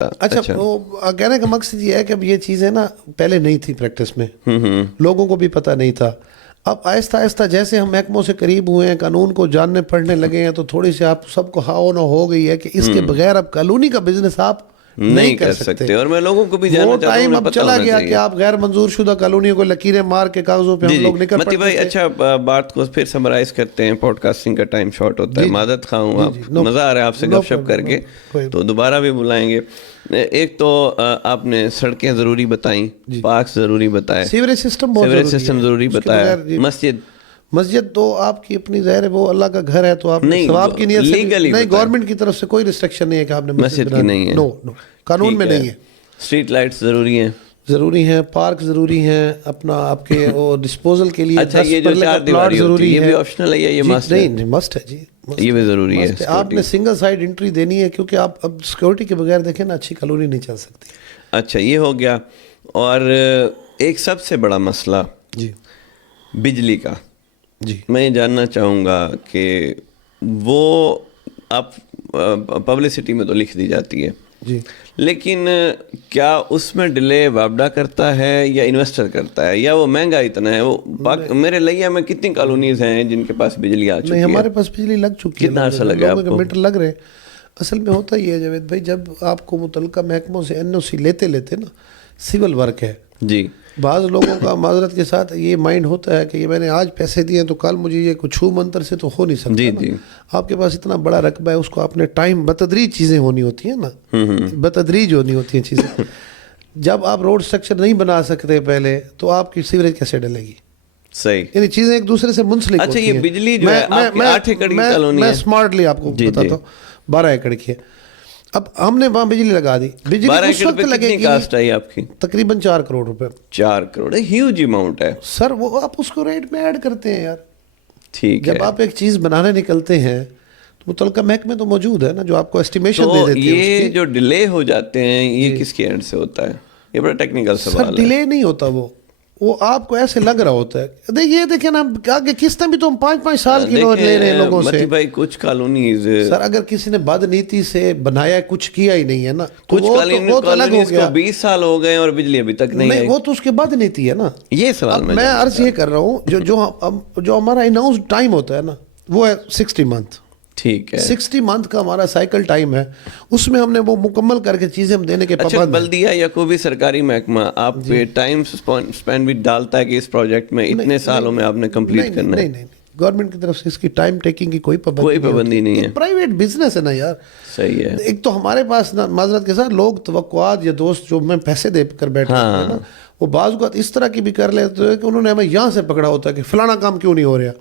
اچھا وہ کہنے کا مقصد یہ ہے کہ اب یہ چیزیں نا پہلے نہیں تھی پریکٹس میں، لوگوں کو بھی پتہ نہیں تھا. اب آہستہ آہستہ جیسے ہم محکموں سے قریب ہوئے ہیں، قانون کو جاننے پڑھنے لگے ہیں، تو تھوڑی سی آپ سب کو ہاؤ نہ ہو گئی ہے کہ اس کے بغیر اب کالونی کا بزنس آپ نہیں کر سکتے. اور میں لوگوں کو بھی جاننا چاہتا ہوں، ٹائم اب چلا گیا کہ آپ غیر منظور شدہ کالونیوں کو لکیریں مار کے کاغذوں پہ ہم لوگ نکل پڑتے متی بھائی. اچھا بات کو پھر سمرائز کرتے ہیں، پوڈ کاسٹنگ کا ٹائم شارٹ ہوتا ہے. معذرت خواہ ہوں، آپ مزہ آ رہا ہے آپ سے گپ شپ کر کے، تو دوبارہ بھی بلائیں گے. ایک تو آپ نے سڑکیں ضروری بتائیں، پارک ضروری بتائے، سیوریج سسٹم ضروری بتایا، مسجد تو آپ کی اپنی ظاہر ہے وہ اللہ کا گھر ہے، تو آپ ثواب کی نیت سے نہیں، گورنمنٹ کی طرف سے کوئی ریسٹرکشن نہیں ہے کہ آپ نے مسجد کی نہیں ہے، نو قانون میں نہیں ہے. اسٹریٹ لائٹس ضروری ہیں، پارک ضروری ہیں، اپنا آپ کے وہ ڈسپوزل کے لیے اچھا یہ جو چار دیواری ہوتی ہے یہ بھی آپشنل ہے یا یہ مسٹ ہے؟ نہیں مسٹ ہے جی، یہ بھی ضروری ہے. آپ نے سنگل سائڈ انٹری دینی ہے، کیونکہ آپ اب سیکورٹی کے بغیر دیکھیں نا اچھی کالونی نہیں چل سکتی. اچھا یہ ہو گیا. اور ایک سب سے بڑا مسئلہ جی بجلی کا، جی میں یہ جاننا چاہوں گا کہ وہ آپ پبلسٹی میں تو لکھ دی جاتی ہے جی، لیکن کیا اس میں ڈیلے وابڈا کرتا ہے یا انویسٹر کرتا ہے، یا وہ مہنگا اتنا ہے؟ وہ میرے لیا میں کتنی کالونیز ہیں جن کے پاس بجلی آ چکی ہے؟ ہمارے پاس بجلی لگ چکی ہے. کتنا عرصہ لگا آپ کو؟ میٹر لگ رہے. اصل میں ہوتا ہی ہے جاوید بھائی، جب آپ کو متعلقہ محکموں سے NOC لیتے نا، سول ورک ہے جی. بعض لوگوں کا معذرت کے ساتھ یہ مائنڈ ہوتا ہے کہ یہ میں نے آج پیسے دیے تو کل مجھے یہ کچھ چھو منتر سے تو ہو نہیں سکتا. جی. آپ کے پاس اتنا بڑا رقبہ ہے، اس کو اپنے ٹائم بتدریج چیزیں ہونی ہوتی ہیں نا، بتدریج ہونی ہوتی ہیں چیزیں. جب آپ روڈ اسٹرکچر نہیں بنا سکتے پہلے، تو آپ کی سیوریج کیسے ڈلے گی؟ صحیح. یعنی چیزیں ایک دوسرے سے منسلک ہوتی ہیں. اچھا یہ بجلی جو ہے آپ کی 8 ایکڑ کی کالونی ہے، میں اسمارٹلی آپ کو بتاتا ہوں 12 ایکڑ کی ہے. اب ہم نے وہاں بجلی لگا دی. بجلی 12 اس ایکڑ وقت پہ لگے کتنی گی کاسٹ آئی آپ کی؟ تقریباً 4 کروڑ روپے. 4 کروڑ ہیوج اماؤنٹ ہے سر. وہ آپ اس کو ریٹ میں ایڈ کرتے ہیں یار. ٹھیک ہے. جب آپ ایک چیز بنانے نکلتے ہیں تو متعلقہ محکمے تو موجود ہے نا جو آپ کو اسٹیمیشن دے دیتے ہیں. یہ جو ڈیلے ہو جاتے ہیں یہ کس کے اینڈ سے ہوتا ہے؟ یہ بڑا ٹیکنیکل سوال ہے. سر ڈیلے نہیں ہوتا، وہ آپ کو ایسے لگ رہا ہوتا ہے. یہ دیکھیں نا آگے قسطیں بھی تو ہم 5-5 سال کی لے رہے ہیں لوگوں سے. متی بھائی کچھ کالونیز سر اگر کسی نے بد نیتی سے بنایا کچھ کیا ہی نہیں ہے نا، کچھ کالونیز کو 20 سال ہو گئے اور بجلی ابھی تک نہیں آئی. وہ تو اس کے بد نیتی ہے نا. یہ سوال میں عرض یہ کر رہا ہوں جو ہمارا اناؤنس ٹائم ہوتا ہے نا وہ ہے 60 منتھ. ٹھیک ہے. 60 منتھ کا ہمارا سائیکل ٹائم ہے، اس میں ہم نے وہ مکمل کر کے چیزیں ہم دینے کے پابند ہیں. اچھا بلدیہ یا کوئی بھی سرکاری محکمہ آپ ٹائم اسپینڈ بھی ڈالتا ہے کہ اس پروجیکٹ میں اتنے سالوں میں آپ نے کمپلیٹ کرنا ہے؟ نہیں، گورنمنٹ کی طرف سے اس کی ٹائم ٹیکنگ کی کوئی پابندی نہیں ہے. پرائیویٹ بزنس ہے نا یار. صحیح ہے. ایک تو ہمارے پاس نا معذرت کے ساتھ لوگ توقعات یا دوست جو میں پیسے دے کر بیٹھے ہیں نا، وہ بعض اوقات اس طرح کی بھی کر لیتے ہیں کہ انہوں نے ہمیں یہاں سے پکڑا ہوتا ہے کہ فلانا کام کیوں نہیں ہو رہا.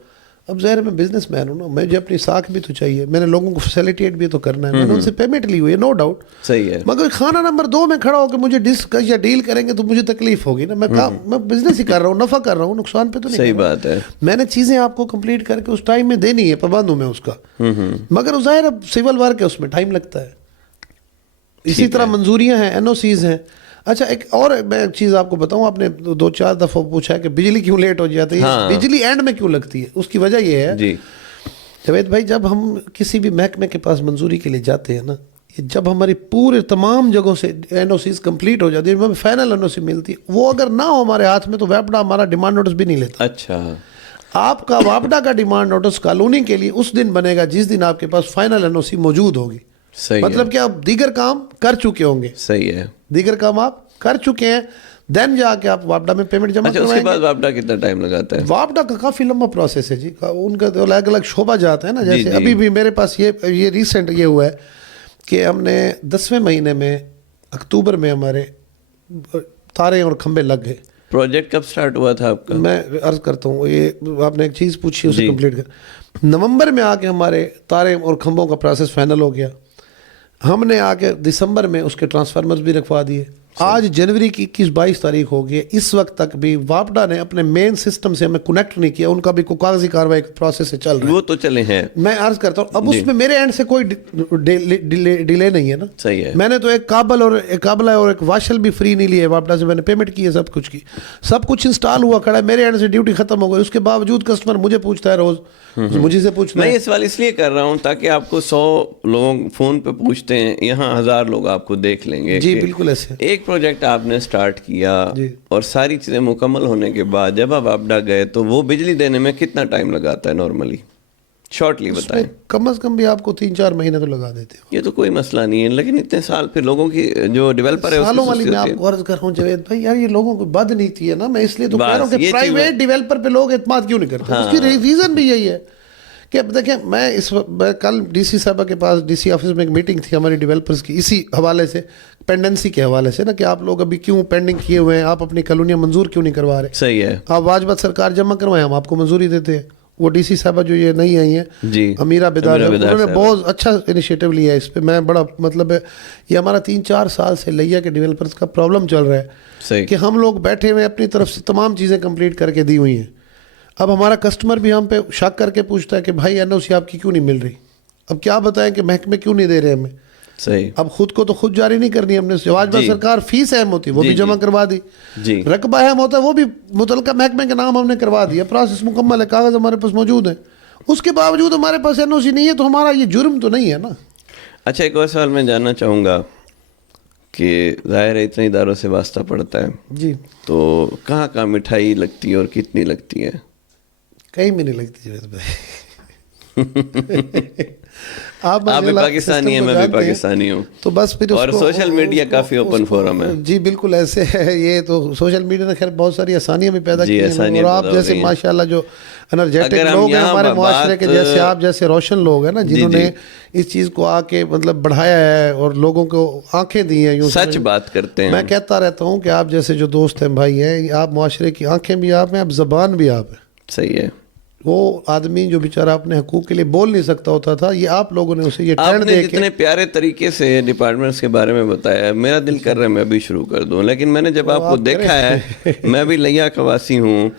اب ظاہر میں بزنس مین ہوں نا، مجھے اپنی ساکھ بھی تو چاہیے، میں نے لوگوں کو فیسیلیٹیٹ بھی تو کرنا ہے، میں نے ان سے پیمنٹ لی ہوئی ہے نو ڈاؤٹ. صحیح ہے. مگر خانہ نمبر 2 میں کھڑا ہو کے مجھے ڈسکس یا ڈیل کریں گے تو مجھے تکلیف ہوگی نا. میں بزنس ہی کر رہا ہوں، نفع کر رہا ہوں، نقصان پہ تو نہیں. صحیح بات ہے. میں نے چیزیں آپ کو کمپلیٹ کر کے اس ٹائم میں دینی ہے، پابند ہوں میں اس کا. مگر ظاہر اب سول ورک ہے، اس میں ٹائم لگتا ہے. اسی طرح منظوریاں ہیں، NOCs ہیں. اچھا ایک اور میں ایک چیز آپ کو بتاؤں، آپ نے 2-4 دفعہ پوچھا ہے کہ بجلی کیوں لیٹ ہو جاتی ہے. بجلی اینڈ میں کیوں لگتی ہے؟ اس کی وجہ یہ ہے جاوید بھائی، جب ہم کسی بھی محکمے کے پاس منظوری کے لیے جاتے ہیں نا، جب ہماری پورے تمام جگہوں سے NOCs کمپلیٹ ہو جاتی ہے، ہمیں فائنل NOC ملتی ہے، وہ اگر نہ ہو ہمارے ہاتھ میں تو ویپڈا ہمارا ڈیمانڈ نوٹس بھی نہیں لیتا. اچھا آپ کا وابڈا کا ڈیمانڈ نوٹس کالونی کے لیے اس دن بنے گا جس دن آپ کے پاس فائنل NOC موجود ہوگی. مطلب کہ آپ دیگر کام کر چکے ہوں گے. صحیح ہے. دیگر کام آپ کر چکے ہیں، دین جا کے آپ وابڈا میں پیمنٹ جمع کروائیں گے. اس کے بعد وابڈا کتنا ٹائم لگاتا ہے؟ وابڈا کا کافی لمبا پروسیس ہے جی. ان کا الگ الگ شعبہ جاتا ہے نا. جیسے ابھی بھی میرے پاس یہ ریسنٹ یہ ہوا ہے کہ ہم نے 10ویں مہینے میں اکتوبر میں ہمارے تارے اور کھمبے لگ گئے. پروجیکٹ کب سٹارٹ ہوا تھا آپ کا؟ میں عرض کرتا ہوں، یہ آپ نے ایک چیز پوچھی اسے کمپلیٹ کر. نومبر میں آ کے ہمارے تارے اور کھمبوں کا پروسیس فائنل ہو گیا. ہم نے آ کے دسمبر میں اس کے ٹرانسفارمرز بھی رکھوا دیے. آج جنوری کی 21-22 تاریخ ہو گئی ہے, اس وقت تک بھی واپڈا نے اپنے مین سسٹم سے ہمیں کنیکٹ نہیں کیا. ان کا بھی کوئی کاغذی کاروائی کا پروسیس سے چل رہا ہے, وہ تو چلے ہیں. میں عرض کرتا ہوں اب اس میں میرے اینڈ سے کوئی ڈیلے نہیں ہے نا. صحیح ہے. میں نے تو ایک قابل اور ایک واشل بھی فری نہیں لیے واپڈا سے, میں نے پیمنٹ کی ہے سب کچھ کی, سب کچھ انسٹال ہوا کھڑا ہے, میرے اینڈ سے ڈیوٹی ختم ہو گئی. اس کے باوجود کسٹمر مجھے پوچھتا ہے روز, مجھے سے پوچھنا میں یہ سوال اس لیے کر رہا ہوں تاکہ آپ کو 100 لوگ فون پہ پوچھتے ہیں, یہاں 1000 لوگ آپ کو دیکھ لیں گے. جی بالکل ایسے. ایک پروجیکٹ آپ نے سٹارٹ کیا اور ساری چیزیں مکمل ہونے کے بعد جب آپ واپڈا گئے تو وہ بجلی دینے میں کتنا ٹائم لگاتا ہے نارملی؟ شارٹلی بتائیں. کم از کم بھی آپ کو 3-4 مہینے تو لگا دیتے ہو. یہ تو کوئی مسئلہ نہیں ہے, لیکن اتنے سال پھر لوگوں کی جو ڈیولپر ہے سالوں والی میں آپ کو عرض کر رہا ہوں جاوید بھائی, یار یہ لوگوں کو بد نیتی ہے نا. میں اس لیے تو کہہ رہا ہوں کہ پرائیویٹ ڈیولپر پہ لوگ اعتماد کیوں نہیں کرتے. اس کی ریزن بھی یہی ہے کہ اب دیکھیں, میں کل ڈی سی صاحبہ کے پاس ڈی سی آفس میں ایک میٹنگ تھی ہماری ڈیولپرز کی, اسی حوالے سے پینڈنسی کے حوالے سے نا, کہ آپ لوگ ابھی کیوں پینڈنگ کیے ہوئے ہیں, آپ اپنی کالونیاں منظور کیوں نہیں کروا رہے. صحیح ہے. آپ واجبات سرکار جمع کروائیں, ہم آپ کو منظوری دیتے ہیں. وہ ڈی سی صاحبہ جو یہ نہیں آئی ہیں, جی امیرہ بدار, انہوں نے بہت اچھا انیشیٹو لیا ہے اس پہ. میں بڑا مطلب ہے, یہ ہمارا 3-4 سال سے لیا کہ ڈیولپرز کا پرابلم چل رہا ہے کہ ہم لوگ بیٹھے ہوئے اپنی طرف سے تمام چیزیں کمپلیٹ کر کے دی ہوئی ہیں. اب ہمارا کسٹمر بھی ہم پہ شک کر کے پوچھتا ہے کہ بھائی این او سی آپ کی کیوں نہیں مل رہی. اب کیا بتائیں کہ محکمے کیوں نہیں دے رہے ہمیں. صحیح. اب خود کو تو خود جاری نہیں کرنی ہم نے. واجبہ سرکار فیس اہم ہوتی ہے وہ بھی جمع کروا دی, رقبہ اہم ہوتا ہے وہ بھی متعلقہ محکمے کے نام ہم نے کروا دیا, پروسیس مکمل ہے, کاغذ ہمارے پاس موجود ہیں. اس کے باوجود ہمارے پاس این او سی نہیں ہے, تو ہمارا یہ جرم تو نہیں ہے نا. اچھا, ایک اور سوال میں جاننا چاہوں گا کہ ظاہر ہے اتنے اداروں سے واسطہ پڑتا ہے جی, تو کہاں کہاں مٹھائی لگتی ہے اور کتنی لگتی ہے؟ کہیں بھی نہیں لگتی جاوید بھائی. آپ بھی پاکستانی ہیں, میں بھی پاکستانی ہوں, تو بس پھر اور سوشل میڈیا کافی اوپن فورم ہے. جی بالکل ایسے ہے. یہ تو سوشل میڈیا نے خیر بہت ساری آسانیاں بھی پیدا کی ہیں, اور آپ جیسے ماشاءاللہ جو انرجیٹک لوگ ہیں ہمارے معاشرے کے, جیسے آپ جیسے روشن لوگ ہیں نا, جنہوں نے اس چیز کو آ کے مطلب بڑھایا ہے اور لوگوں کو آنکھیں دی ہیں. یوں سچ بات کرتے ہیں. میں کہتا رہتا ہوں کہ آپ جیسے جو دوست ہیں, بھائی ہیں, آپ معاشرے کی آنکھیں بھی آپ ہیں, آپ زبان بھی آپ ہیں. صحیح ہے. وہ آدمی جو بیچارہ اپنے حقوق کے لیے بول نہیں سکتا ہوتا تھا, یہ آپ لوگوں نے اسے یہ ٹرینڈ دے کے, جتنے پیارے طریقے سے ڈپارٹمنٹس کے بارے میں بتایا, میرا دل کر رہا ہے میں بھی شروع کر دوں. لیکن میں نے جب آپ کو دیکھا ہے, میں بھی لیا کواسی ہوں,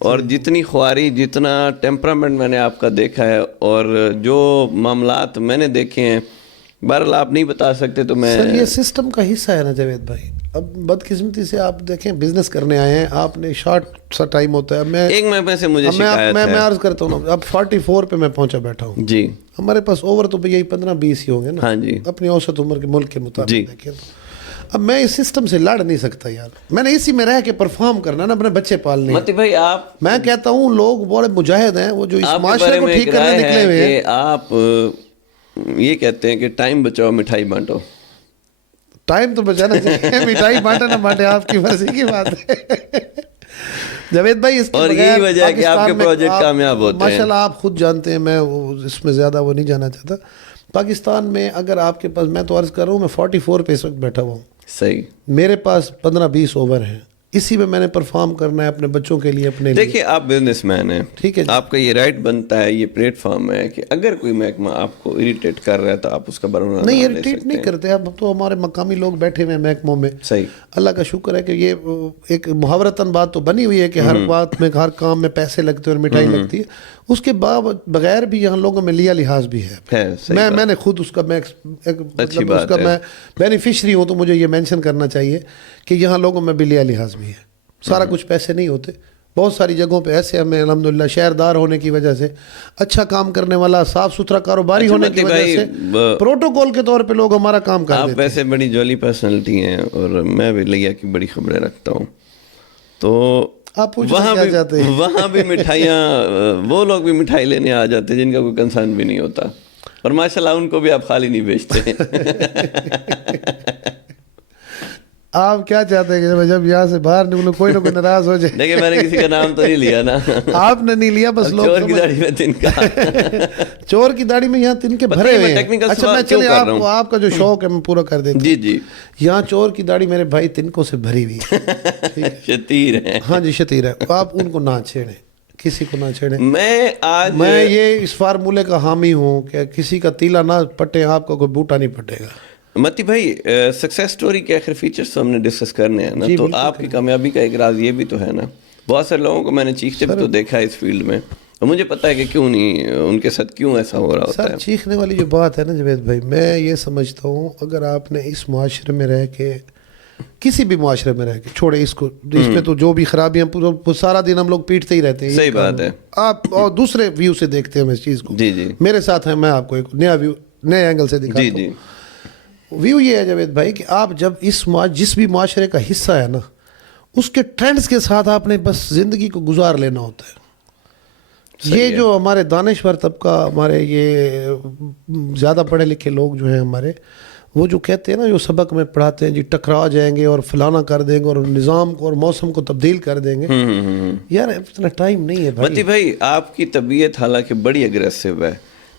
اور جتنی خواری, جتنا ٹیمپرامنٹ میں نے آپ کا دیکھا ہے, اور جو معاملات میں نے دیکھے ہیں, بہرحال آپ نہیں بتا سکتے تو میں. سر یہ سسٹم کا حصہ ہے نا جاوید بھائی. اب بدقسمتی سے آپ دیکھیں بزنس کرنے آئے ہیں, آپ نے شارٹ سا ٹائم ہوتا ہے. میں عرض کرتا ہوں, اب 44 پہ میں پہنچا بیٹھا ہوں. جی, ہمارے پاس اوور تو یہی 15-20 ہی ہوں گے نا. ہاں جی, اپنی اوسط عمر کے ملک کے مطابق دیکھیں تو. اب میں اس سسٹم سے لڑ نہیں سکتا یار, میں نے اسی میں رہ کے پرفارم کرنا نا, اپنے بچے پالنے. متی بھائی آپ, میں کہتا ہوں لوگ بڑے مجاہد ہیں, وہ جو اس معاشرے کو ٹھیک کرنے نکلے ہوئے ہیں. آپ یہ کہتے ہیں کہ ٹائم بچاؤ مٹھائی بانٹو. ٹائم تو بچانا چاہیے, مٹھائی بانٹے نہ بانٹے آپ کی مرضی کی بات ہے جاوید بھائی. اس کے اور یہی وجہ ہے کہ آپ کے پروجیکٹ کامیاب ہوتے ہیں ماشاءاللہ. آپ خود جانتے ہیں, میں اس میں زیادہ وہ نہیں جانا چاہتا. پاکستان میں اگر آپ کے پاس, میں تو عرض کر رہا ہوں, میں 44 پہ اس وقت بیٹھا ہوا ہوں. صحیح. میرے پاس 15-20 اوور ہیں, اسی میں میں نے پرفارم کرنا ہے اپنے بچوں کے لیے, اپنے لیے. دیکھیے آپ بزنس مین ہیں, ٹھیک ہے, آپ کا یہ رائٹ بنتا ہے, یہ پلیٹ فارم ہے کہ اگر کوئی محکمہ آپ کو اریٹیٹ کر رہا ہے تو آپ اس کا برہنہ نہیں, اریٹیٹ نہیں کرتے. اب تو ہمارے مقامی لوگ بیٹھے ہوئے ہیں محکموں میں. صحیح. اللہ کا شکر ہے کہ یہ ایک محاورتاً بات تو بنی ہوئی ہے کہ ہر بات میں, ہر کام میں پیسے لگتے ہیں اور مٹھائی لگتی ہے. اس کے بغیر بھی یہاں لوگوں میں لیا لحاظ بھی ہے. میں نے خود اس کا, میں اس کا میں بینیفیشری ہوں, تو مجھے یہ مینشن کرنا چاہیے کہ یہاں لوگوں میں بھی لیا لحاظ بھی ہے. سارا کچھ پیسے نہیں ہوتے, بہت ساری جگہوں پہ ایسے ہمیں الحمدللہ شہردار ہونے کی وجہ سے, اچھا کام کرنے والا, صاف ستھرا کاروباری ہونے کی وجہ سے, پروٹوکول کے طور پہ لوگ ہمارا کام کر دیتے ہیں. آپ ویسے بڑی جولی پرسنالٹی ہیں, اور میں بھی لیا کی بڑی خبریں رکھتا ہوں, تو وہاں بھی مٹھائیاں, وہ لوگ بھی مٹھائی لینے آ جاتے ہیں جن کا کوئی کنسرن بھی نہیں ہوتا, اور ماشاءاللہ ان کو بھی آپ خالی نہیں بیچتے. آپ کیا چاہتے ہیں کہ جب یہاں سے باہر نکلو کوئی نہ کوئی ناراض ہو جائے؟ دیکھیں میں نے کسی کا نام تو نہیں لیا نا. آپ نے نہیں لیا, بس لوگ چور کی داڑھی میں تنکا, چور کی داڑھی میں یہاں تنکے بھرے ہوئے ہیں. اچھا میں چلے, آپ کا جو شوق ہے میں پورا کر دیتا ہوں. جی جی. یہاں چور کی داڑھی میرے بھائی تنکوں سے بھری ہوئی ہے. شتیر ہے. ہاں جی شتیر ہے. آپ ان کو نہ چھیڑیں, کسی کو نہ چھیڑیں. میں یہ اس فارمولے کا حامی ہوں کہ کسی کا تیلا نہ پٹے, آپ کا کوئی بوٹا نہیں پٹے گا. متی بھائی سکسیس سٹوری کے آخر فیچرز تو ہم نے ڈسکس کرنے ہیں نا, تو آپ کی کامیابی کا ایک راز یہ بھی تو ہے نا, بہت سے لوگوں کو میں نے چیختے بھی تو دیکھا ہے اس فیلڈ میں, اور مجھے پتا ہے کہ کیوں نہیں, ان کے ساتھ کیوں ایسا ہو رہا ہوتا ہے. سر چیخنے والی جو بات ہے نا جاوید بھائی, میں یہ سمجھتا ہوں اگر آپ نے اس معاشرے میں رہ کے, کسی بھی معاشرے میں رہ کے, چھوڑے اس کو, اس میں تو جو بھی خرابیاں سارا دن ہم لوگ پیٹتے ہی رہتے ہیں, صحیح بات ہے, آپ اور دوسرے ویو سے دیکھتے ہیں ہم اس چیز کو. جی جی میرے ساتھ ہیں, میں آپ کو ایک نیا ویو, نئے اینگل سے دکھاتا ہوں. جی ویو یہ ہے جاوید بھائی کہ آپ جب جس بھی معاشرے کا حصہ ہے نا, اس کے ٹرینڈز کے ساتھ آپ نے بس زندگی کو گزار لینا ہوتا ہے. یہ جو ہمارے دانشور طبقہ, ہمارے یہ زیادہ پڑھے لکھے لوگ جو ہیں ہمارے, وہ جو کہتے ہیں نا, جو سبق میں پڑھاتے ہیں جی ٹکرا جائیں گے اور فلانا کر دیں گے اور نظام کو اور موسم کو تبدیل کر دیں گے, یار اتنا ٹائم نہیں ہے متی بھائی. آپ کی طبیعت حالانکہ بڑی اگریسو ہے,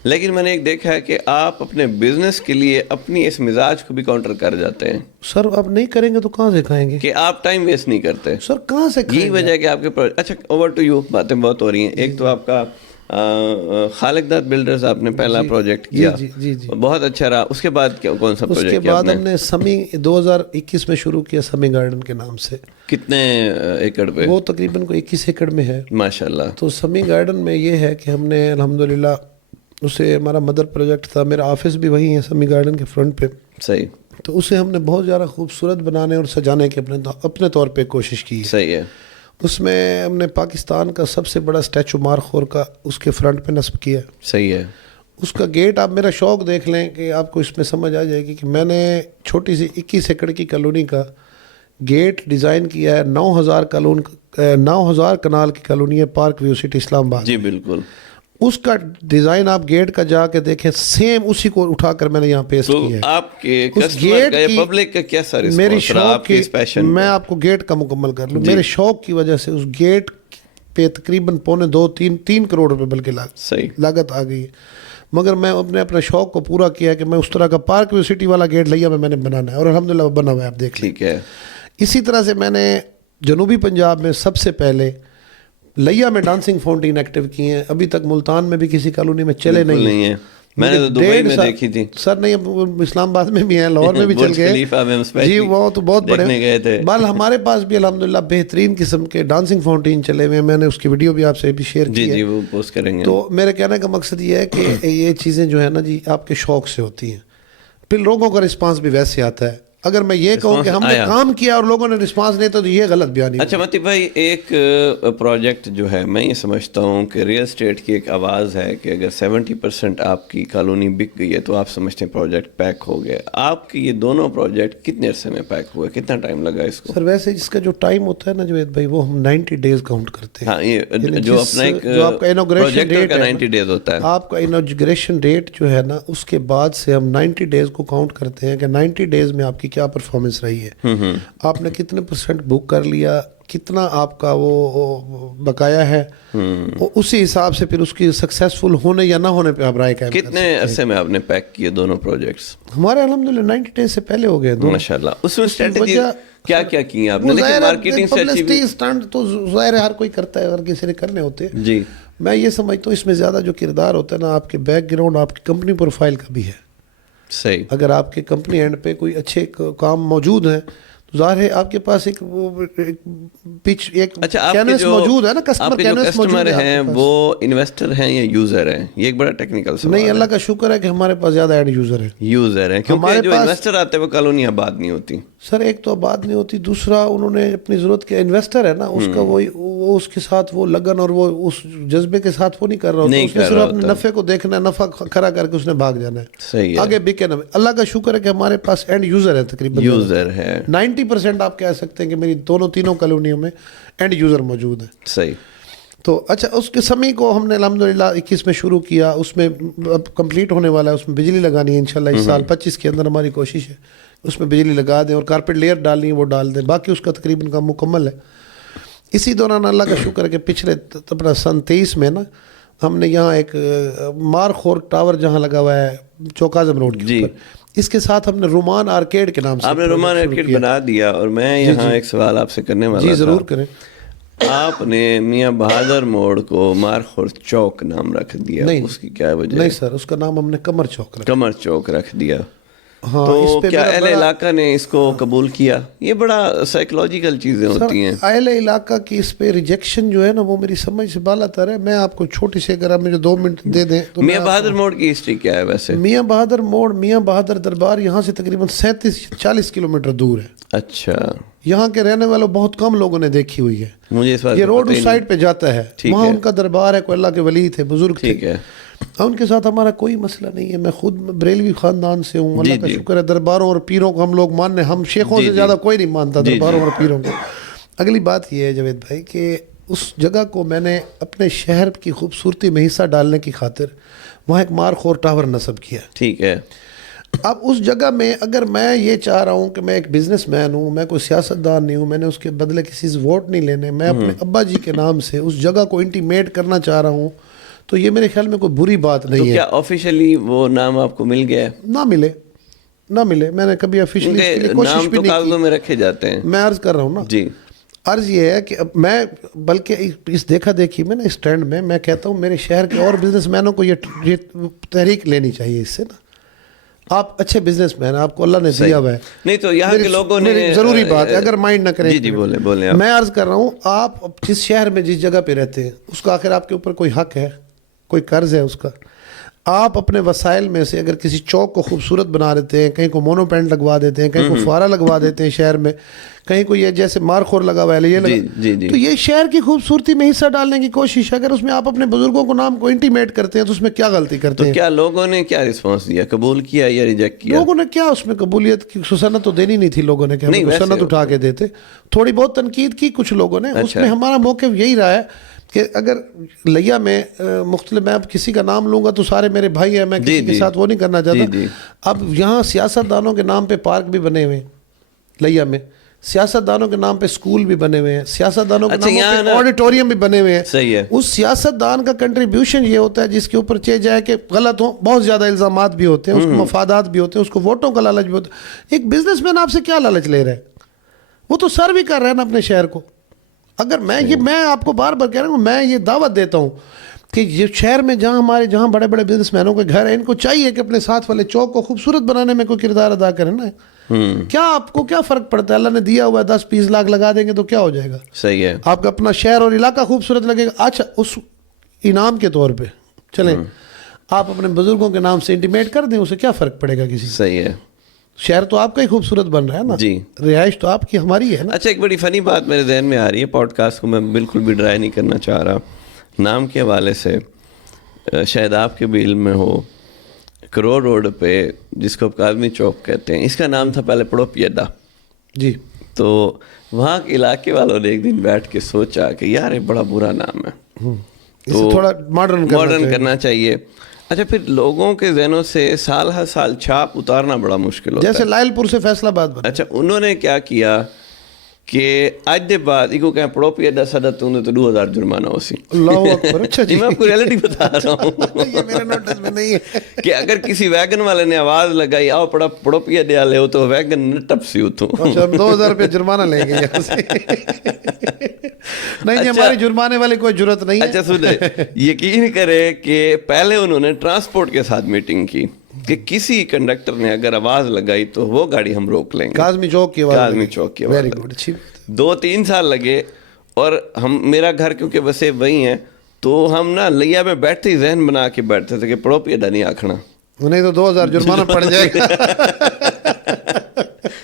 لیکن میں نے ایک دیکھا ہے کہ آپ اپنے بزنس کے لیے اپنی اس مزاج کو بھی کاؤنٹر کر جاتے ہیں. سر اب نہیں کریں گے تو کہاں سے کھائیں گے, کہ آپ ٹائم ویسٹ نہیں کرتے. سر کہاں سے کھائیں گے, یہی وجہ ہے کہ آپ کے اچھا اوور ٹو یو, باتیں بہت ہو رہی ہیں. ایک تو آپ کا خالق داد بلڈرز آپ نے پہلا پروجیکٹ کیا, بہت اچھا رہا. اس کے بعد کون سا پروجیکٹ کیا؟ اس کے بعد ہم نے سمی 2021 میں شروع کیا, سمی گارڈن کے نام سے. کتنے ایکڑ پہ؟ وہ تقریباً کوئی 21 ایکڑ میں ہے ماشاءاللہ. تو سمی گارڈن میں یہ ہے کہ ہم نے الحمدللہ, اسے ہمارا مدر پروجیکٹ تھا, میرا آفس بھی وہی ہے سمی گارڈن کے فرنٹ پہ. صحیح. تو اسے ہم نے بہت زیادہ خوبصورت بنانے اور سجانے کی اپنے طور پہ کوشش کی. صحیح ہے. اس میں ہم نے پاکستان کا سب سے بڑا اسٹیچو مارخور کا اس کے فرنٹ پہ نصب کیا. صحیح ہے. اس کا گیٹ آپ میرا شوق دیکھ لیں کہ آپ کو اس میں سمجھ آ جائے گی کہ میں نے چھوٹی سی 21 ایکڑ کی کالونی کا گیٹ ڈیزائن کیا ہے. 9000 کنال کی کالونی ہے پارک ویو سٹی اسلام آباد. جی بالکل. اس کا ڈیزائن آپ گیٹ کا جا کے دیکھیں, سیم اسی کو اٹھا کر میں نے یہاں پیش کیا ہے. آپ کے کسٹمر کا, پبلک کا کیا سر میری شوق کی, میں آپ کو گیٹ کا مکمل کر لوں, میرے شوق کی وجہ سے اس گیٹ پہ تقریباً 2.25-3 کروڑ روپے بلکہ لاگت آ گئی ہے. مگر میں اپنے شوق کو پورا کیا کہ میں اس طرح کا پارک ویو سٹی والا گیٹ لیا میں نے بنانا ہے, اور الحمدللہ بنا ہوا ہے, آپ دیکھ لیں. ٹھیک ہے. اسی طرح سے میں نے جنوبی پنجاب میں سب سے پہلے لیا میں ڈانسنگ فاؤنٹین ایکٹیو کی ہیں. ابھی تک ملتان میں بھی کسی کالونی میں چلے نہیں ہیں. میں نے تو دبئی میں دیکھی تھی سر. نہیں, اسلام آباد میں بھی ہیں, لاہور میں بھی چل گئے جی, وہ تو بہت بڑے گئے تھے. بال ہمارے پاس بھی الحمدللہ بہترین قسم کے ڈانسنگ فاؤنٹین چلے ہوئے ہیں. میں نے اس کی ویڈیو بھی آپ سے بھی شیئر کی ہے. جی وہ پوسٹ کریں گے. تو میرے کہنے کا مقصد یہ ہے کہ یہ چیزیں جو ہے نا جی, آپ کے شوق سے ہوتی ہیں, پھر لوگوں کا رسپانس بھی ویسے آتا ہے. اگر میں یہ کہوں کہ ہم نے کام کیا اور لوگوں نے رسپانس نہیں تو یہ غلط بیانی. اچھا متی بھائی, ایک پروجیکٹ جو ہے, میں یہ سمجھتا ہوں کہ ریئل اسٹیٹ کی ایک آواز ہے کہ اگر 70% آپ کی کالونی بک گئی ہے تو آپ سمجھتے ہیں پروجیکٹ پیک ہو گیا. آپ کے یہ دونوں پروجیکٹ کتنے عرصے میں پیک ہوئے, کتنا ٹائم لگا اس کو؟ سر ویسے اس کا جو ٹائم ہوتا ہے نا جاوید بھائی, وہ ہم 90 ڈیز کاؤنٹ کرتے ہیں. ہاں, یہ جو اپنا ایک پروجیکٹ کا 90 ڈیز ہوتا ہے, آپ کا انوگریشن ڈیٹ جو ہے نا, اس کے بعد سے ہم 90 ڈیز کو کاؤنٹ کرتے ہیں کہ 90 ڈیز میں آپ کی کیا پرفارمنس رہی ہے, آپ نے کتنے % بک کر لیا, کتنا آپ کا وہ بقایا ہے, اسی حساب سے پھر اس کی سکسیسفل ہونے یا نہ ہونے پہ آپ رائے قائم. کتنے عرصے میں آپ نے پیک کیے دونوں پروجیکٹس؟ ہمارے الحمدللہ 90 ڈیز سے پہلے ہو گئے دونوں. ماشاءاللہ. اس میں اسٹریٹجی کیا کیا کی آپ نے؟ لیکن مارکیٹنگ پبلسٹی اسٹنٹ تو ظاہر ہے ہر کوئی کرتا ہے, ہر کسی نے کرنے ہوتے ہیں. جی, میں یہ سمجھتا ہوں اس میں زیادہ جو کردار ہوتا ہے نا, آپ کے بیک گراؤنڈ, آپ کی کمپنی پروفائل کا بھی ہے. صحیح. اگر آپ کے کمپنی اینڈ پہ کوئی اچھے کام موجود ہیں تو ظاہر ہے آپ کے پاس ایک پچ, ایک کینوس موجود ہے نا, کسٹمر ہیں وہ انویسٹر ہیں یا یوزر ہیں؟ یہ ایک بڑا ٹیکنیکل سوال ہے. نہیں, اللہ کا شکر ہے کہ ہمارے پاس زیادہ اینڈ یوزر ہیں. یوزر ہیں, کیونکہ جو انویسٹر آتے ہیں وہ کالونی آباد نہیں ہوتی. سر ایک تو آباد نہیں ہوتی, دوسرا انہوں نے اپنی ضرورت کے انویسٹر ہے نا, اس کا وہ اس کے ساتھ وہ لگن اور وہ اس جذبے کے ساتھ وہ نہیں کر رہا ہوتا. اس نے صرف اپنے نفع کو دیکھنا ہے, نفع کھڑا کر کے اس نے بھاگ جانا ہے. صحیح ہے. آگے بکے نہ. اللہ کا شکر ہے کہ ہمارے پاس اینڈ یوزر ہے, تقریباً یوزر ہے 90% آپ کہہ سکتے ہیں کہ میری تینوں کالونیوں میں اینڈ یوزر موجود ہیں. صحیح. تو اچھا, اس کے سمی کو ہم نے الحمدللہ 21 میں شروع کیا, اس میں اب کمپلیٹ ہونے والا ہے, اس میں بجلی لگانی ہے انشاءاللہ اس سال 25 کے اندر. ہماری کوشش ہے اس میں بجلی لگا دیں اور کارپیٹ لیئر ڈالنی ہے وہ ڈال دیں, باقی اس کا تقریباً کام مکمل ہے. اسی دوران اللہ کا شکر ہے کہ پچھلے اپنا سن 23 میں نا, ہم نے یہاں ایک مارخور ٹاور جہاں لگا ہوا ہے چوک اعظم روڈ کے اوپر, اس کے ساتھ ہم نے رومان آرکیڈ کے نام سے, آپ نے رومان آرکیڈ بنا دیا. اور میں یہاں ایک سوال آپ سے کرنے والا تھا. جی ضرور کریں. آپ نے میاں بہادر موڑ کو مارخور چوک نام رکھ دیا, اس کی کیا وجہ؟ نہیں سر, اس کا نام ہم نے کمر چوک رکھ دیا. تو کیا اہل علاقہ نے اس کو قبول کیا؟ یہ بڑا سائیکولوجیکل چیزیں ہوتی ہیں. اہل علاقہ کی اس پہ ریجیکشن جو ہے نا وہ میری سمجھ سے بالا تر ہے. میں آپ کو چھوٹی سی اگر آپ مجھے 2 منٹ دے دیں تو میاں بہادر موڑ کی ہسٹری کیا ہے ویسے؟ میاں بہادر موڑ میاں بہادر دربار یہاں سے تقریباً 37-40 کلومیٹر دور ہے. اچھا. یہاں کے رہنے والوں بہت کم لوگوں نے دیکھی ہوئی ہے. مجھے اس بات یہ روڈ اس سائڈ پہ جاتا ہے, وہاں ان کا دربار ہے, کوئی اللہ کے ولی تھے, بزرگ تھے. ٹھیک ہے. ان کے ساتھ ہمارا کوئی مسئلہ نہیں ہے. میں خود بریلوی خاندان سے ہوں, اللہ کا شکر ہے. درباروں اور پیروں کو ہم لوگ ماننے, ہم شیخوں سے زیادہ کوئی نہیں مانتا درباروں اور پیروں کو. اگلی بات یہ ہے جاوید بھائی کہ اس جگہ کو میں نے اپنے شہر کی خوبصورتی میں حصہ ڈالنے کی خاطر وہاں ایک مارخور ٹاور نصب کیا. ٹھیک ہے. اب اس جگہ میں اگر میں یہ چاہ رہا ہوں کہ میں ایک بزنس مین ہوں, میں کوئی سیاستدان نہیں ہوں, میں نے اس کے بدلے کسی سے ووٹ نہیں لینے, میں اپنے ابا جی کے نام سے اس جگہ کو انٹیمیٹ کرنا چاہ رہا ہوں, تو یہ میرے خیال میں کوئی بری بات نہیں ہے. کیا آفیشیلی وہ نام آپ کو مل گیا ہے؟ نہ ملے. میں نے کبھی آفیشیلی کوشش بھی نہیں کاغذوں میں رکھے جاتے ہیں. میں عرض کر رہا ہوں نا جی, عرض یہ ہے کہ میں بلکہ اس دیکھا دیکھی میں نا اس ٹرینڈ میں کہتا ہوں میرے شہر کے اور بزنس مینوں کو یہ تحریک لینی چاہیے اس سے نا. آپ اچھے بزنس مین, آپ کو اللہ نے دیا ہوا ہے. نہیں تو یہاں کے لوگوں نے ضروری بات ہے, اگر مائنڈ نہ کریں. جی بولیں. میں عرض کر رہا ہوں آپ جس شہر میں جس جگہ پہ رہتے ہیں اس کا آخر آپ کے اوپر کوئی حق ہے, کوئی قرض ہے اس کا. آپ اپنے وسائل میں سے اگر کسی چوک کو خوبصورت بنا دیتے ہیں, کہیں کو مونو پینٹ لگوا دیتے ہیں, کہیں کو فوارہ لگوا دیتے ہیں شہر میں, کہیں کو یہ جیسے مارخور لگا ہوا ہے یہ لگا, تو یہ شہر کی خوبصورتی میں حصہ ڈالنے کی کوشش ہے. اگر اس میں آپ اپنے بزرگوں کو نام کو انٹیمیٹ کرتے ہیں تو اس میں کیا غلطی کرتے ہیں؟ تو کیا لوگوں نے کیا رسپانس دیا, قبول کیا یا ریجیکٹ کیا؟ لوگوں نے کیا اس میں قبولیت کی سنت تو دینی نہیں تھی لوگوں نے, کہ سنت اٹھا کے دیتے. تھوڑی بہت تنقید کی کچھ لوگوں نے. اس میں ہمارا موقف یہی رہا ہے کہ اگر لیا میں مختلف, میں اب کسی کا نام لوں گا تو سارے میرے بھائی ہیں, میں کسی کے ساتھ وہ نہیں کرنا چاہتا. اب یہاں سیاستدانوں کے نام پہ پارک بھی بنے ہوئے ہیں لیا میں, سیاستدانوں کے نام پہ سکول بھی بنے ہوئے ہیں, سیاستدانوں کے نام پہ آڈیٹوریم بھی بنے ہوئے ہیں. صحیح ہے. اس سیاستدان کا کنٹریبیوشن یہ ہوتا ہے جس کے اوپر چاہے جائے کہ غلط ہوں, بہت زیادہ الزامات بھی ہوتے ہیں, اس کو مفادات بھی ہوتے ہیں, اس کو ووٹوں کا لالچ بھی ہوتا ہے. ایک بزنس مین آپ سے کیا لالچ لے رہا ہے؟ وہ تو سرو بھی کر رہا ہے نا اپنے شہر کو. اگر میں آپ کو بار بار کہہ رہا ہوں, میں یہ دعوت دیتا ہوں کہ یہ شہر میں جہاں بڑے بڑے بزنس مینوں کے گھر ہیں, ان کو چاہیے کہ اپنے ساتھ والے چوک کو خوبصورت بنانے میں کوئی کردار ادا کریں نا. کیا آپ کو کیا فرق پڑتا ہے؟ اللہ نے دیا ہوا ہے 10-20 لاکھ لگا دیں گے تو کیا ہو جائے گا؟ صحیح ہے. آپ کا اپنا شہر اور علاقہ خوبصورت لگے گا. اچھا, اس انعام کے طور پہ چلیں آپ اپنے بزرگوں کے نام سے انٹیمیٹ کر دیں, اسے کیا فرق پڑے گا کسی سے؟ صحیح ہے. شہر تو آپ کا ہی خوبصورت بن رہا ہے نا. جی, رہائش تو آپ کی ہماری ہے نا. اچھا, ایک بڑی فنی بات میرے ذہن میں آ رہی ہے, پوڈ کاسٹ کو میں بالکل بھی ڈرائی نہیں کرنا چاہ رہا. نام کے حوالے سے شاید آپ کے بھی علم میں ہو, کروڑ روڈ پہ جس کو کاظمی چوک کہتے ہیں, اس کا نام تھا پہلے پڑوپیڈا. جی. تو وہاں کے علاقے والوں نے ایک دن بیٹھ کے سوچا کہ یار یہ بڑا برا نام ہے, تو تھوڑا ماڈرن کرنا چاہیے. اچھا, پھر لوگوں کے ذہنوں سے سال ہر سال چھاپ اتارنا بڑا مشکل ہوتا ہے. جیسے لائل پور سے فیصل آباد بنا. اچھا, انہوں نے کیا کیا کہ آج دے بعد ایک کہیں پڑوپیڈا سدا تو 2000 جرمانہ ہو سی. اللہ اکبر. اچھا جی, میں آپ کو ریئلٹی بتا رہا ہوں, یہ میرے نوٹس میں نہیں ہے کہ اگر کسی ویگن والے نے آواز لگائی آؤ پڑوپیڈا لے ہو تو ویگن نہ ٹپ سی اتوں. اچھا, 2000 روپے جرمانہ لیں گے یہاں سے. نہیں جی, ہماری جرمانے والی کوئی جرت نہیں ہے. اچھا سنیں, یقین کرے کہ پہلے انہوں نے ٹرانسپورٹ کے ساتھ میٹنگ کی کہ کسی کنڈکٹر نے اگر آواز لگائی تو وہ گاڑی ہم روک لیں گے. کاظمی چوک کی آواز. Very good. 2-3 سال لگے, اور میرا گھر کیونکہ ویسے وہی ہیں تو ہم نا لیا میں بیٹھتے ہی ذہن بنا کے بیٹھتے تھے کہ پڑوپیڈا نہیں آکھنا, نہیں تو 2000 جرمانہ پڑ جائے گا.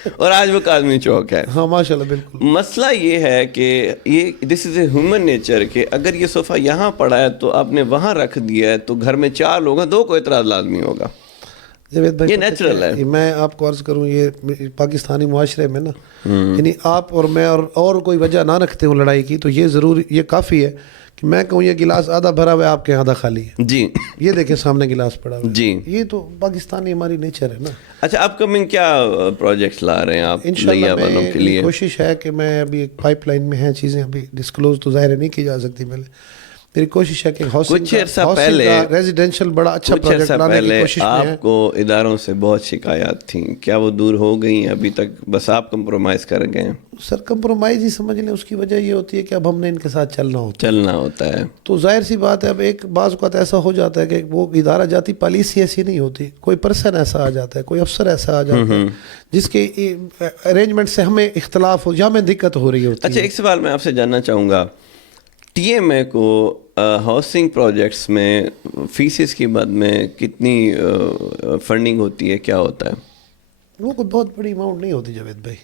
اور آج وہ کاظمی چوک ہے. ہاں ماشاءاللہ, بالکل. مسئلہ یہ ہے کہ یہ دس از اے ہیومن نیچر کہ اگر یہ صوفہ یہاں پڑا ہے تو آپ نے وہاں رکھ دیا ہے تو گھر میں 4 لوگ ہیں, 2 کو اعتراض لازمی ہوگا. یہ نیچرل ہے. میں آپ کو عرض کروں, یہ پاکستانی معاشرے میں نا, یعنی آپ اور میں اور کوئی وجہ نہ رکھتے ہوں لڑائی کی, تو یہ ضروری, یہ کافی ہے کہ میں کہوں یہ گلاس آدھا بھرا ہوا ہے, آپ کے آدھا خالی ہے. جی, یہ دیکھیں سامنے گلاس پڑا ہوا ہے. جی, یہ تو پاکستانی ہماری نیچر ہے نا. اچھا, اپ کمنگ کیا پروجیکٹس لا رہے ہیں آپ لیا والوں کے لیے؟ کوشش ہے کہ میں ابھی ایک پائپ لائن میں ہیں چیزیں, ابھی ڈسکلوز تو ظاہر نہیں کی جا سکتی پہلے, میری کوشش ہے کہ کچھ عرصہ پہلے ریزیڈینشل بڑا اچھا پروجیکٹ لانے کی کوشش میں ہے. آپ کو اداروں سے بہت شکایات تھیں, کیا وہ دور ہو گئی ابھی تک, بس آپ کمپرومائز کر گئے ہیں؟ سر کمپرومائز ہی سمجھ لیں, اس کی وجہ یہ ہوتی ہے کہ اب ہم نے ان کے ساتھ چلنا ہوتا ہے. تو ظاہر سی بات ہے, اب ایک بعض اوقات ایسا ہو جاتا ہے کہ وہ ادارہ جاتی پالیسی ایسی نہیں ہوتی, کوئی پرسن ایسا آ جاتا ہے, کوئی افسر ایسا آ جاتا ہے جس کے ارینجمنٹ سے ہمیں اختلاف ہو یا ہمیں دقت ہو رہی ہوتی ہے. اچھا, ایک سوال میں آپ سے جاننا چاہوں گا, ٹی ایم اے کو ہاؤسنگ پروجیکٹس میں فیسز کی مد میں کتنی فنڈنگ ہوتی ہے, کیا ہوتا ہے؟ وہ کوئی بہت بڑی اماؤنٹ نہیں ہوتی جاوید بھائی.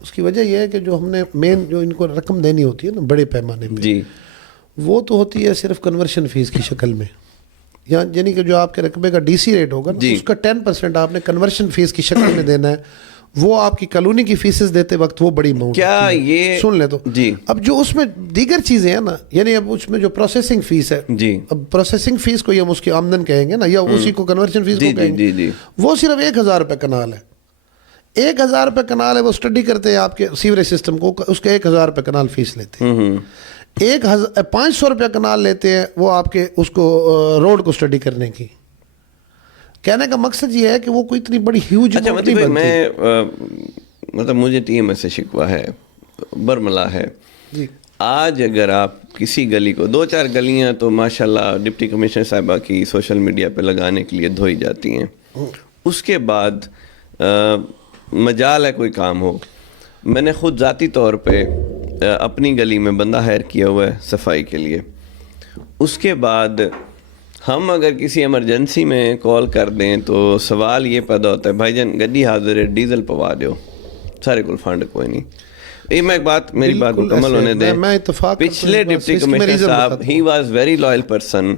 اس کی وجہ یہ ہے کہ جو ہم نے مین جو ان کو رقم دینی ہوتی ہے نا بڑے پیمانے پہ, جی, وہ تو ہوتی ہے صرف کنورشن فیس کی شکل میں, یعنی کہ جو آپ کے رقبے کا ڈی سی ریٹ ہوگا نا, اس کا 10% آپ نے کنورشن فیس کی شکل میں دینا ہے. وہ آپ کی کالونی کی فیسز دیتے وقت وہ بڑی اماؤنٹ کیا یہ سن لیں تو جی. اب جو اس میں دیگر چیزیں ہیں نا, یعنی اب اس میں جو پروسیسنگ فیس ہے, جی, اب پروسیسنگ فیس کو ہم اس کی آمدن کہیں گے نا, یا اسی کو کنورشن فیس کو کہیں گے, وہ صرف 1000 روپے کنال ہے. 1000 روپے کنال ہے, وہ اسٹڈی کرتے ہیں آپ کے سیوریج سسٹم کو, اس کے 1000 روپے کنال فیس لیتے ہیں. 500 روپے کنال لیتے ہیں وہ آپ کے اس کو روڈ کو اسٹڈی کرنے کی. کہنے کا مقصد یہ ہے کہ وہ کوئی اتنی بڑی ہیوج اماؤنٹ نہیں بنتی. میں مطلب مجھے ٹی ایم اے سے شکوہ ہے, برملا ہے. آج اگر آپ کسی گلی کو, 2-4 گلیاں تو ماشاءاللہ ڈپٹی کمشنر صاحبہ کی سوشل میڈیا پہ لگانے کے لیے دھوئی جاتی ہیں, اس کے بعد مجال ہے کوئی کام ہو. میں نے خود ذاتی طور پہ اپنی گلی میں بندہ ہائر کیا ہوا ہے صفائی کے لیے. اس کے بعد ہم اگر کسی ایمرجنسی میں کال کر دیں تو سوال یہ پیدا ہوتا ہے, بھائی جان گڈی حاضر ہے, ڈیزل پوا دیو, سارے کو فنڈ کوئی نہیں. یہ میں میری بات مکمل ہونے دیں. پچھلے ڈپٹی کمشنر صاحب, he was very loyal person,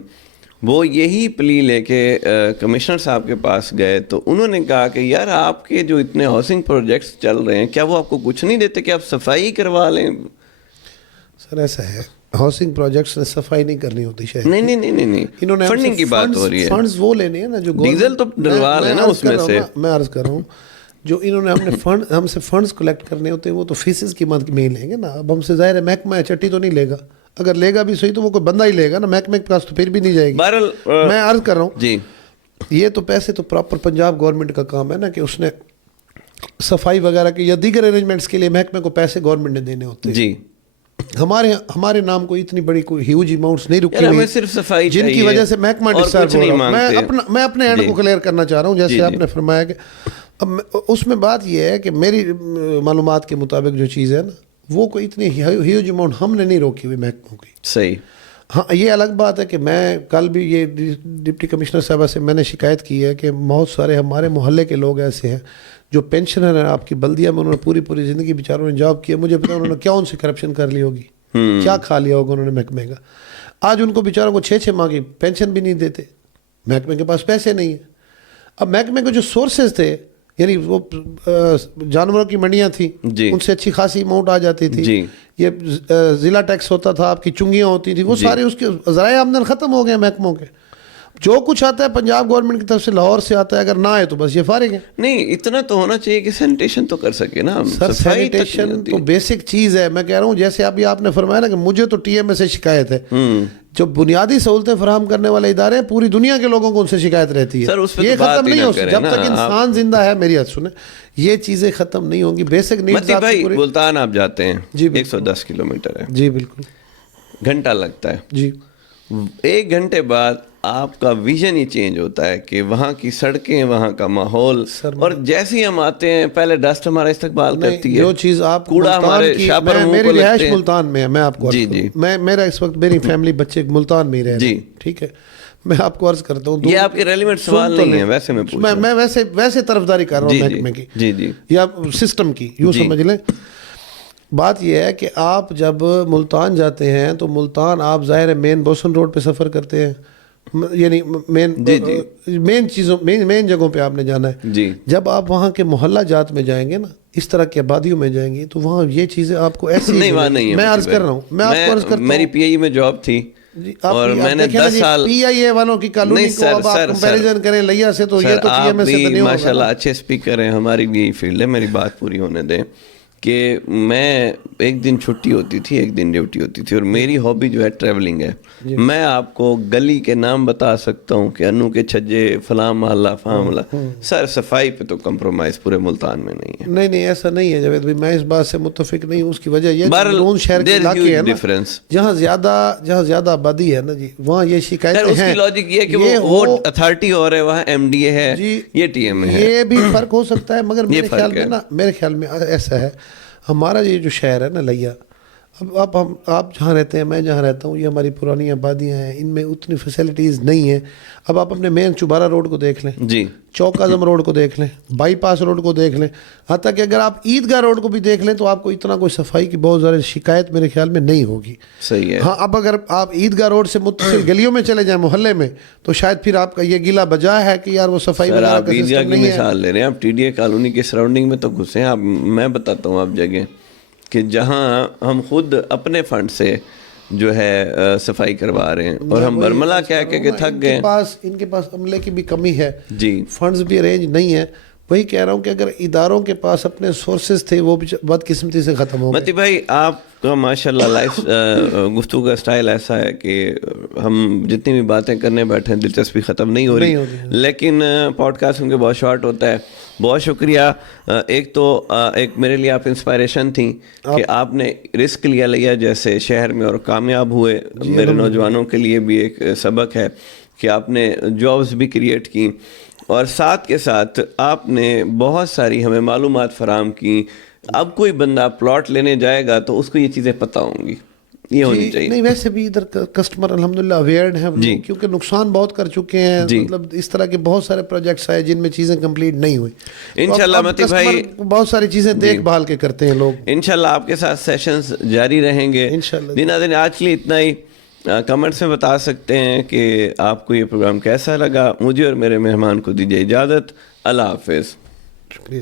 وہ یہی پلی لے کے کمشنر صاحب کے پاس گئے تو انہوں نے کہا کہ یار آپ کے جو اتنے ہاؤسنگ پروجیکٹس چل رہے ہیں, کیا وہ آپ کو کچھ نہیں دیتے کہ آپ صفائی کروا لیں؟ سر ایسا ہے, ہاؤسنگ پروجیکٹس نے صفائی نہیں کرنی ہوتی شاید. نہیں, انہوں نے فنڈنگ کی بات ہو رہی ہے. فنڈز وہ لینے ہیں نا جو ڈیزل تو ڈلوا لینا اس میں سے. میں عرض کر رہا ہوں, جو انہوں نے ہم سے فنڈز کلیکٹ کرنے ہوتے ہیں وہ تو فیسز کی مد میں ہی لیں گے نا. اب ہم سے ظاہر ہے محکمہ ہے, چٹی تو نہیں لے گا, اگر لے گا بھی صحیح تو وہ کوئی بندہ ہی لے گا نا, محکمے کے پاس تو پھر بھی نہیں جائے گی. میں عرض کر رہا ہوں جی, یہ تو پیسے تو پراپر پنجاب گورنمنٹ کا کام ہے نا کہ اس نے صفائی وغیرہ کے یا دیگر ارینجمنٹس کے لیے محکمے کو پیسے گورنمنٹ نے دینے ہوتے ہیں. جی, ہمارے نام کو اتنی بڑی کوئی ہیوج اماؤنٹس نہیں رکی ہوئی, صرف صفائی جن کی وجہ سے محکمہ ڈسٹرب ہو رہا ہے. میں اپنے اینڈ کو کلیئر کرنا چاہ رہا ہوں, جیسے آپ نے فرمایا کہ اب اس میں بات یہ ہے کہ میری معلومات کے مطابق جو چیز ہے نا, وہ کوئی اتنی ہیوج اماؤنٹ ہم نے نہیں روکی ہوئی محکموں کی. صحیح. ہاں, یہ الگ بات ہے کہ میں کل بھی یہ ڈپٹی کمشنر صاحبہ سے میں نے شکایت کی ہے کہ بہت سارے ہمارے محلے کے لوگ ایسے ہیں جو پینشنر ہیں آپ کی بلدیہ میں, انہوں نے پوری زندگی بیچاروں نے جاب کیا, مجھے پتا انہوں نے کیا ان سے کرپشن کر لی ہوگی, کیا کھا لیا ہوگا انہوں نے محکمے کا. آج ان کو بیچاروں کو 6 ماہ کی پینشن بھی نہیں دیتے, محکمے کے پاس پیسے نہیں ہیں. اب محکمے کے جو سورسز تھے, یعنی وہ جانوروں کی منڈیاں تھیں, ان سے اچھی خاصی اماؤنٹ آ جاتی تھی. یہ ضلع ٹیکس ہوتا تھا, آپ کی چنگیاں ہوتی تھیں, وہ سارے اس کے ذرائع آمدن ختم ہو گئے محکموں کے. جو کچھ آتا ہے پنجاب گورنمنٹ کی طرف سے لاہور سے آتا ہے, اگر نہ آئے تو بس یہ فارغ ہے. نہیں, اتنا تو ہونا چاہیے کہ سینیٹیشن تو کر سکے نا. سر سینیٹیشن تو بیسک چیز ہے. میں کہہ رہا ہوں جیسے ابھی آپ نے فرمایا نا کہ مجھے تو ٹی ایم اے سے شکایت ہے, جو بنیادی سہولتیں فراہم کرنے والے ادارے ہیں پوری دنیا کے لوگوں کو ان سے شکایت رہتی ہے. یہ ختم نہیں ہو سکتا جب تک انسان زندہ ہے. میری بات سنیں, یہ چیزیں ختم نہیں ہوں گی. Basic needs. بھائی ملتان آپ جاتے ہیں, 110 کلومیٹر ہے. جی بالکل, گھنٹہ لگتا ہے. جی, 1 گھنٹے بعد آپ کا ویژن ہی چینج ہوتا ہے کہ وہاں کی سڑکیں, وہاں کا ماحول, اور جیسے ہی ہم آتے ہیں پہلے ڈسٹ ہمارا استقبال کرتی ہے. جو چیز آپ کوڑا ہمارے شاپر منہ کو رہائش ملتان میں ہے, میں آپ کو میرا اس وقت میری فیملی بچے ملتان میں ہی رہ رہے ہیں, ٹھیک ہے. میں آپ کو عرض کرتا ہوں, یہ آپ کے ریلیونٹ سوال نہیں ہے, ویسے میں پوچھ رہا ہوں. میں ویسے طرفداری کر رہا ہوں محکمے کی. جی جی, یا سسٹم کی, یوں سمجھ لیں. بات یہ ہے کہ آپ جب ملتان جاتے ہیں تو ملتان آپ ظاہر ہے مین بوسن روڈ پہ سفر کرتے ہیں, یعنی مین چیزوں مین جگہوں پہ آپ نے جانا ہے. جب آپ وہاں کے محلہ جات میں جائیں گے نا, اس طرح کی آبادیوں میں جائیں گے, تو وہاں یہ چیزیں آپ کو ایسی نہیں, وہاں نہیں ہے. میں عرض کر رہا ہوں, میں آپ کو عرض کرتا ہوں, میری پی آئی میں جاب تھی اور میں نے 10 سال پی آئی اے والوں کی کالونی کو اب آپ کمپیریزن کریں لیا سے, تو یہ تو پی ایم اے سے تو نہیں ہوگا. ماشاءاللہ اچھے اسپیکر ہیں, ہماری بھی یہی فیلڈ ہے, میری بات پوری ہونے دیں. کہ میں ایک دن چھٹی ہوتی تھی ایک دن ڈیوٹی ہوتی تھی, اور میری ہابی جو ہے ٹریولنگ ہے. میں آپ کو گلی کے نام بتا سکتا ہوں کہ انو کے چھجے, فلاں محلہ, فلاں محلہ. سر صفائی پہ تو کمپرومائز پورے ملتان میں نہیں ہے. نہیں ایسا نہیں ہے جاوید بھائی, میں اس بات سے متفق نہیں ہوں. اس کی وجہ یہ بیرون شہر کے علاقے ہیں نا, جہاں زیادہ آبادی ہے نا جی, وہاں یہ شکایتیں ہیں. اس کی لاجک یہ ہے کہ وہ اتھارٹی اور ہے, وہاں ایم ڈی اے ہے, یہ ٹی ایم ہے. یہ بھی فرق ہو سکتا ہے, مگر میرے خیال میں ایسا ہے, ہمارا یہ جو شہر ہے نا لیا, اب آپ جہاں رہتے ہیں, میں جہاں رہتا ہوں, یہ ہماری پرانی آبادیاں ہیں, ان میں اتنی فیسلٹیز نہیں ہیں. اب آپ اپنے مین چوبارہ روڈ کو دیکھ لیں جی, چوک اعظم روڈ کو دیکھ لیں, بائی پاس روڈ کو دیکھ لیں, حتیٰ کہ اگر آپ عیدگاہ روڈ کو بھی دیکھ لیں تو آپ کو اتنا کوئی صفائی کی بہت زیادہ شکایت میرے خیال میں نہیں ہوگی. صحیح ہے. ہاں, اب اگر آپ عیدگاہ روڈ سے متصل گلیوں میں چلے جائیں محلے میں, تو شاید پھر آپ کا یہ گلہ بجا ہے کہ یار وہ صفائی وغیرہ کا سسٹم نہیں ہے. مثال لے رہے ہیں آپ, ٹی ڈی اے کالونی کے سراؤنڈنگ میں تو گھسے ہیں آپ. میں بتاتا ہوں آپ جگہ کہ جہاں ہم خود اپنے فنڈ سے جو ہے صفائی کروا رہے ہیں, اور ہم برملا کہہ کے تھک گئے. ان کے پاس عملے کی بھی کمی ہے جی, فنڈز بھی ارینج نہیں ہے. وہی کہہ رہا ہوں کہ اگر اداروں کے پاس اپنے سورسز تھے وہ بدقسمتی سے ختم ہو گئے. متی بھائی, آپ کا ماشاءاللہ لائف گفتگو کا سٹائل ایسا ہے کہ ہم جتنی بھی باتیں کرنے بیٹھے ہیں دلچسپی ختم نہیں ہو رہی, لیکن پوڈ کاسٹ کیونکہ بہت شارٹ ہوتا ہے. بہت شکریہ. ایک تو ایک میرے لیے آپ انسپائریشن تھیں کہ آپ نے رسک لیا جیسے شہر میں اور کامیاب ہوئے. میرے نوجوانوں کے لیے بھی ایک سبق ہے کہ آپ نے جابز بھی کریٹ کی, اور ساتھ کے ساتھ آپ نے بہت ساری ہمیں معلومات فراہم کی. اب کوئی بندہ پلاٹ لینے جائے گا تو اس کو یہ چیزیں پتہ ہوں گی, یہ ہونی چاہیے. نہیں ویسے بھی ادھر کسٹمر الحمدللہ اویئرڈ ہیں کیونکہ نقصان بہت کر چکے ہیں. مطلب اس طرح کے بہت سارے پروجیکٹس آئے جن میں چیزیں کمپلیٹ نہیں ہوئی. انشاءاللہ متی بھائی بہت ساری چیزیں دیکھ بھال کے کرتے ہیں لوگ. انشاءاللہ آپ کے ساتھ سیشنز جاری رہیں گے. دن آج کے لیے اتنا ہی. کمنٹس میں بتا سکتے ہیں کہ آپ کو یہ پروگرام کیسا لگا. مجھے اور میرے مہمان کو دیجیے اجازت. اللہ حافظ. شکریہ.